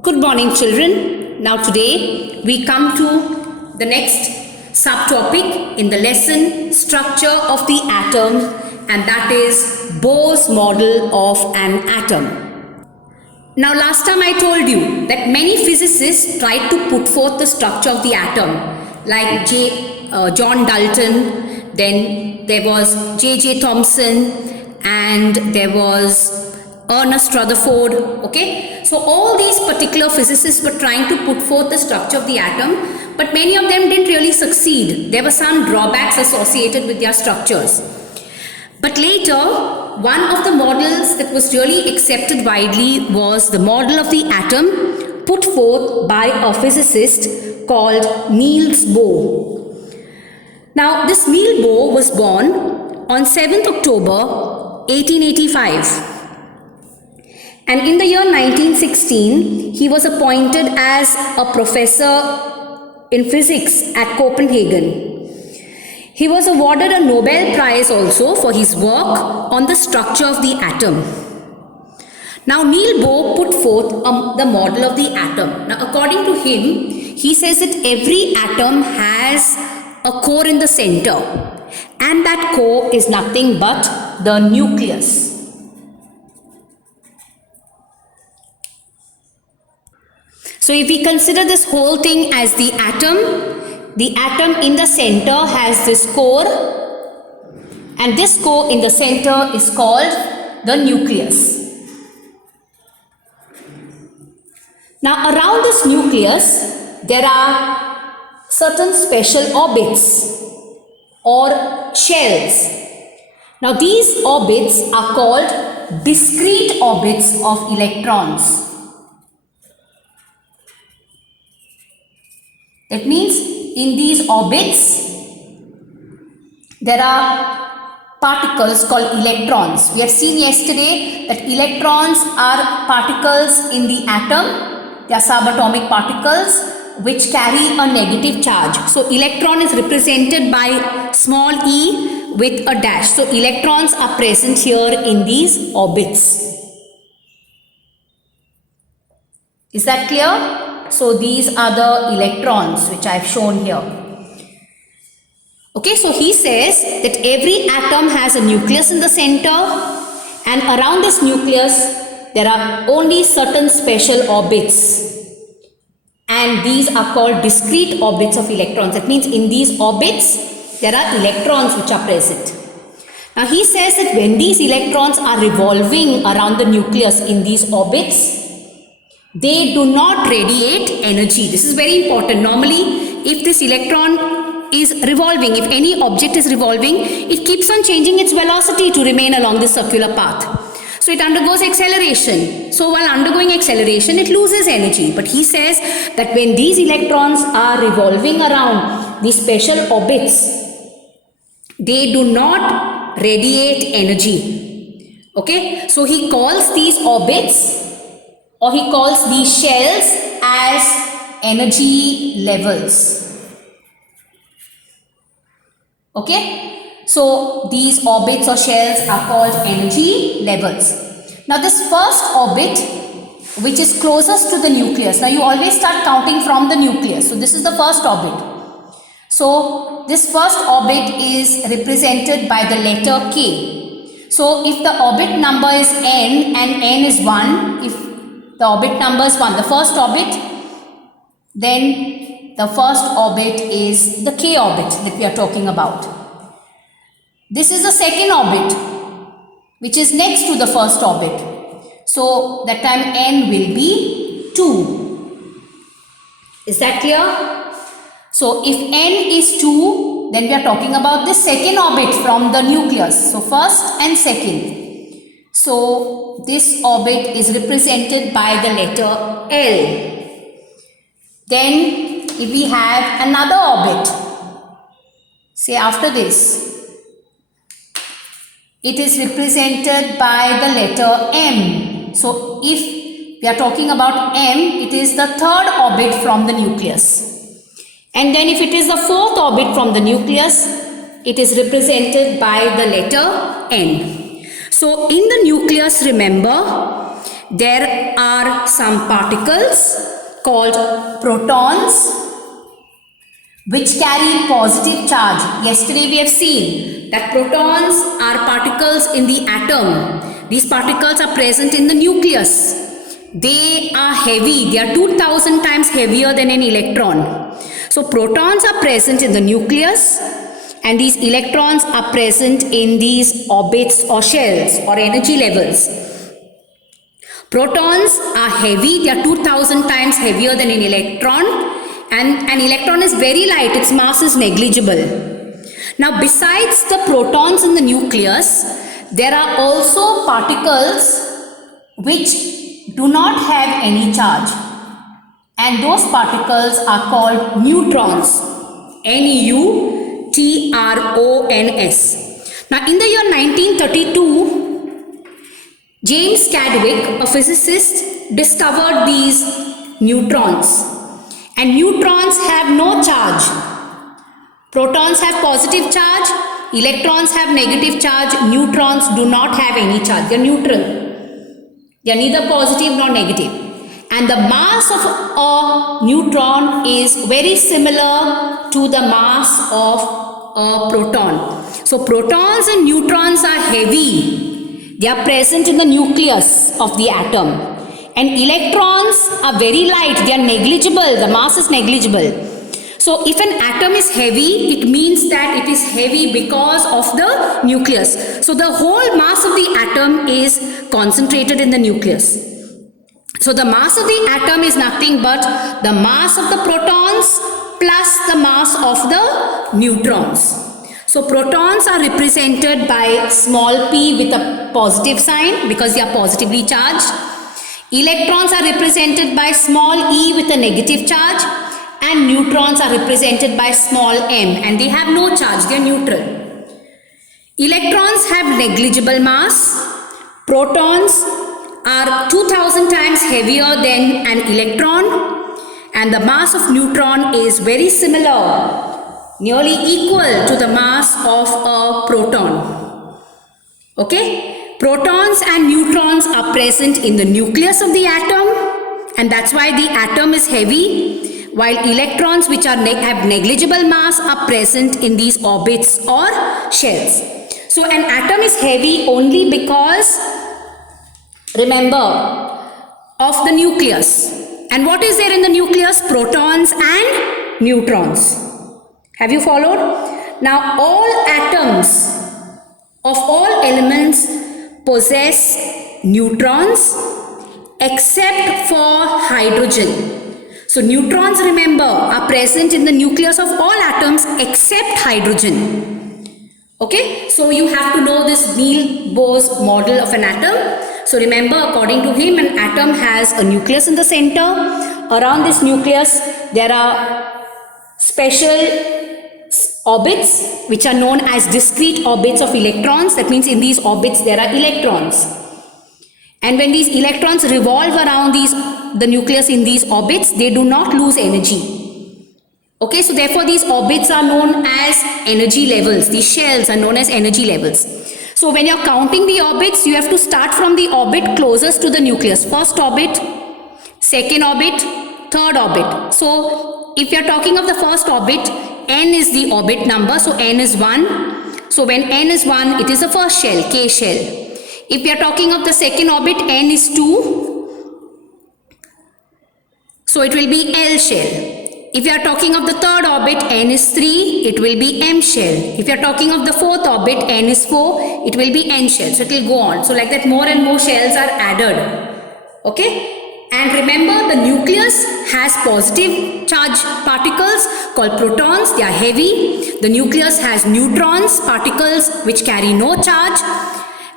Good morning, children. Now today we come to the next subtopic in the lesson, structure of the atom, and that is Bohr's model of an atom. Now last time I told you that many physicists tried to put forth the structure of the atom, like John Dalton, then there was J.J. Thomson, and there was Ernest Rutherford. Okay, so all these particular physicists were trying to put forth the structure of the atom, but many of them didn't really succeed. There were some drawbacks associated with their structures. But later, one of the models that was really accepted widely was the model of the atom put forth by a physicist called Niels Bohr. Now, this Niels Bohr was born on 7th October 1885. And in the year 1916, he was appointed as a professor in physics at Copenhagen. He was awarded a Nobel Prize also for his work on the structure of the atom. Now, Niels Bohr put forth the model of the atom. Now, according to him, he says that every atom has a core in the center, and that core is nothing but the nucleus. So if we consider this whole thing as the atom in the center has this core, and this core in the center is called the nucleus. Now around this nucleus there are certain special orbits or shells. Now these orbits are called discrete orbits of electrons. That means in these orbits there are particles called electrons. We have seen yesterday that electrons are particles in the atom. They are subatomic particles which carry a negative charge. So electron is represented by small e with a dash. So electrons are present here in these orbits. Is that clear? So these are the electrons which I have shown here. Okay, so he says that every atom has a nucleus in the center, and around this nucleus there are only certain special orbits, and these are called discrete orbits of electrons. That means in these orbits there are electrons which are present. Now he says that when these electrons are revolving around the nucleus in these orbits, they do not radiate energy. This is very important. Normally, if this electron is revolving, if any object is revolving, it keeps on changing its velocity to remain along this circular path. So it undergoes acceleration. So while undergoing acceleration, it loses energy. But he says that when these electrons are revolving around these special orbits, they do not radiate energy. Okay, so he calls these orbits, or he calls these shells as energy levels. Okay, so these orbits or shells are called energy levels. Now this first orbit, which is closest to the nucleus, now you always start counting from the nucleus. So this is the first orbit. So this first orbit is represented by the letter K. So if the orbit number is n and n is 1, if the orbit number is 1, the first orbit, then the first orbit is the K orbit that we are talking about. This is the second orbit, which is next to the first orbit. So that time n will be 2. Is that clear? So if n is 2, then we are talking about the second orbit from the nucleus. So first and second. So this orbit is represented by the letter L. Then if we have another orbit, say after this, it is represented by the letter M. So if we are talking about M, it is the third orbit from the nucleus. And then if it is the fourth orbit from the nucleus, it is represented by the letter N. So in the nucleus, remember, there are some particles called protons which carry positive charge. Yesterday we have seen that protons are particles in the atom. These particles are present in the nucleus. They are heavy. They are 2000 times heavier than an electron. So protons are present in the nucleus and these electrons are present in these orbits or shells or energy levels. Protons are heavy. They are 2000 times heavier than an electron. And an electron is very light, its mass is negligible. Now besides the protons in the nucleus, there are also particles which do not have any charge. And those particles are called neutrons. Neutrons. Now in the year 1932, James Chadwick, a physicist, discovered these neutrons. And neutrons have no charge. Protons have positive charge, electrons have negative charge, neutrons do not have any charge. They are neutral. They are neither positive nor negative. And the mass of a neutron is very similar to the mass of a proton. So protons and neutrons are heavy. They are present in the nucleus of the atom. And electrons are very light, they are negligible, the mass is negligible. So if an atom is heavy, it means that it is heavy because of the nucleus. So the whole mass of the atom is concentrated in the nucleus. So the mass of the atom is nothing but the mass of the protons plus the mass of the neutrons. So protons are represented by small p with a positive sign because they are positively charged. Electrons are represented by small e with a negative charge and neutrons are represented by small m and they have no charge, they are neutral. Electrons have negligible mass. Protons are 2000 times heavier than an electron and the mass of neutron is very similar, nearly equal to the mass of a proton. Okay? Protons and neutrons are present in the nucleus of the atom and that's why the atom is heavy, while electrons which are have negligible mass are present in these orbits or shells. So an atom is heavy only because, remember, of the nucleus. And what is there in the nucleus? Protons and neutrons. Have you followed? Now all atoms of all elements possess neutrons except for hydrogen. So neutrons, remember, are present in the nucleus of all atoms except hydrogen. Okay, so you have to know this Niels Bohr's model of an atom. So remember, according to him, an atom has a nucleus in the center. Around this nucleus there are special orbits which are known as discrete orbits of electrons. That means in these orbits there are electrons. And when these electrons revolve around the nucleus in these orbits, they do not lose energy. Okay, so therefore these orbits are known as energy levels. These shells are known as energy levels. So when you are counting the orbits, you have to start from the orbit closest to the nucleus. First orbit, second orbit, third orbit. So if you are talking of the first orbit, n is the orbit number, so n is 1. So when n is 1, it is the first shell, K shell. If we are talking of the second orbit, n is 2, so it will be L shell. If you are talking of the third orbit, n is 3, it will be M shell. If you are talking of the fourth orbit, n is 4, it will be N shell. So it will go on. So like that more and more shells are added. Okay. And remember, the nucleus has positive charge particles called protons. They are heavy. The nucleus has neutrons, particles which carry no charge.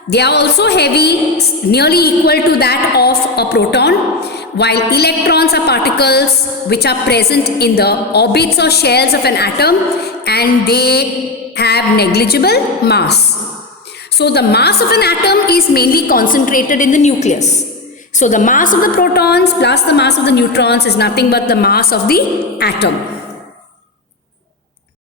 They are also heavy, nearly equal to that of a proton, while electrons are particles which are present in the orbits or shells of an atom and they have negligible mass. So the mass of an atom is mainly concentrated in the nucleus. So the mass of the protons plus the mass of the neutrons is nothing but the mass of the atom.